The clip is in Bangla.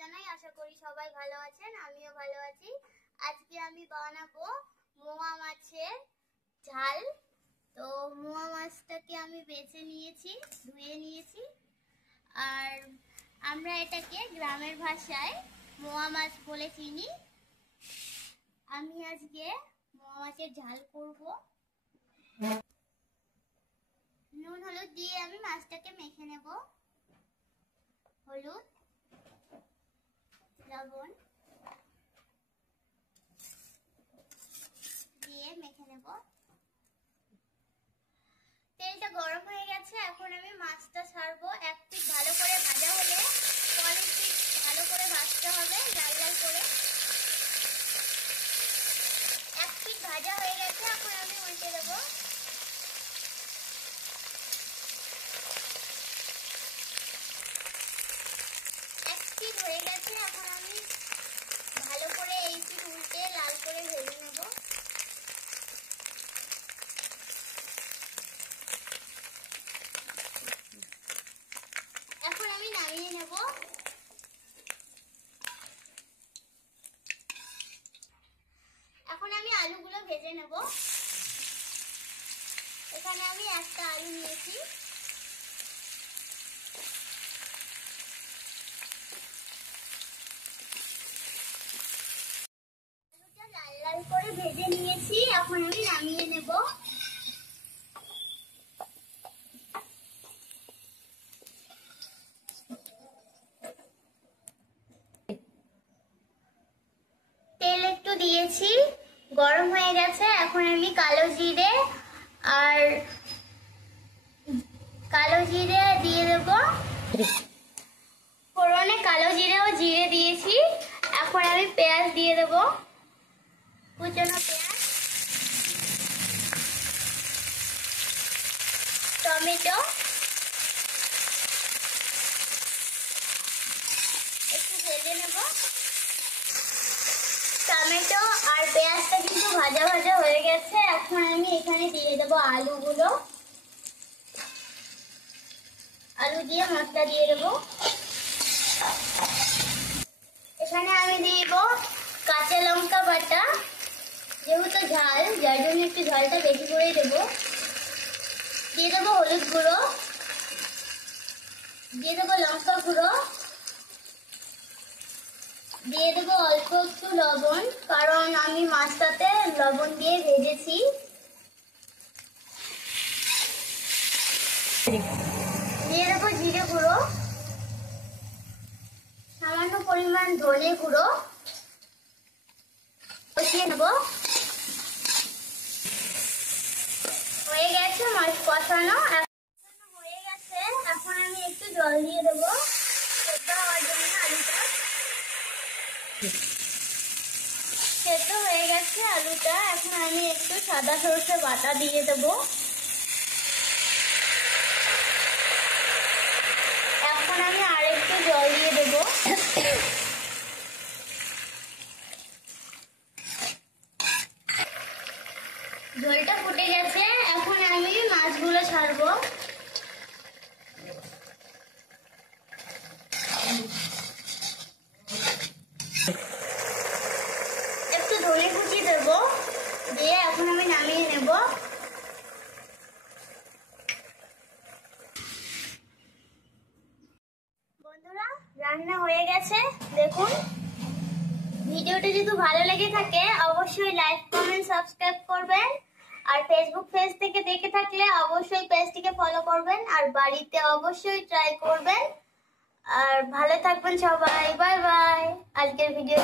জানাই। আশা করি সবাই ভালো আছেন, আমিও ভালো আছি। আজকে আমি বানাবো মোয়া মাছের ঝাল। তো মোয়া মাছটাকে আমি বেছে নিয়েছি, ধুয়ে নিয়েছি। আর আমরা এটাকে গ্রামের ভাষায় মোয়া মাছ বলে চিনি। আমি আজকে মোয়া মাছের ঝাল করব। নুন হলুদ দিয়ে আমি মাছটাকে মেখে নেব। হলুদ, লবণ দিয়ে মেখে নেব। তেলটা গরম হয়ে গেছে, এখন আমি মাছটা ছাড়বো। এক পিঠ ভালো করে ভাজা হলে পরের পিঠ ভালো করে ভাজতে হবে, লাল লাল করে। এক পিঠ ভাজা হয়ে গেছে, এখন আমি উল্টে দেবো। এক পিঠ হয়ে গেছে, এখন আমি ভালো করে এই পিঠ উল্টে লাল করে ভেজে নেব। এখন আমি নামিয়ে নেব। এখন আমি আলুগুলো ভেজে নেব। এখানে আমি একটা আলু নিয়েছি। আলুটা লাল লাল করে ভেজে নিয়েছি, এখন আমি নামিয়ে নেব। তেল একটু দিয়েছি, গরম হয়ে গেছে। এখন আমি কালো জিরে দিয়ে দেবো। ফোড়নে কালো জিরে ও জিরে দিয়েছি। এখন আমি পেঁয়াজ দিয়ে দেবো, কুচনো পেঁয়াজ, টমেটো একটু ভেজে নেব। টমেটো আর পেঁয়াজটা কিন্তু ভাজা ভাজা হয়ে গেছে। এখন আমি এখানে দিয়ে দেবো আলুগুলো। আলু দিয়ে মশলা দিয়ে দেবো। এখানে আমি দিব কাঁচা লঙ্কা বাটা, যেহেতু ঝাল যার জন্য একটু ঝালটা বেশি করে দেবো। দিয়ে দেবো হলুদ গুঁড়ো, দিয়ে দেবো লঙ্কা গুঁড়ো, দিয়ে দেবো অল্প একটু লবণ, কারণ আমি মাছটাতে লবণ দিয়ে ভেজেছি। দিয়ে দেবো জিরে গুঁড়ো, সামান্য পরিমাণ ধনে গুঁড়ো, কষিয়ে নেব। হয়ে গেছে মাছ কষানো, হয়ে গেছে। এখন আমি একটু জল দিয়ে দেবো সেদ্ধ হওয়ার জন্য। আলুটা সেদ্ধ হয়ে গেছে আলুটা। এখন আমি একটু সাদা সরষে বাটা দিয়ে দেবো। এখন আমি আরেকটু জল দিয়ে দেবো। ঝোলটা ফুটে গেছে, এখন আমি মাছগুলো ছাড়বো। একটু ধনে কুচি দেবো, দিয়ে এখন আমি নামিয়ে নেব। বন্ধুরা, রান্না হয়ে গেছে, দেখুন। ভিডিওটা যদি ভালো লেগে থাকে অবশ্যই লাইক, কমেন্ট, সাবস্ক্রাইব করবেন। আর ফেসবুক পেজ থেকে দেখে থাকলে অবশ্যই পেজটিকে ফলো করবেন। আর বাড়িতে অবশ্যই ট্রাই করবেন। আর ভালো থাকবেন সবাই। Bye bye. আজকের ভিডিও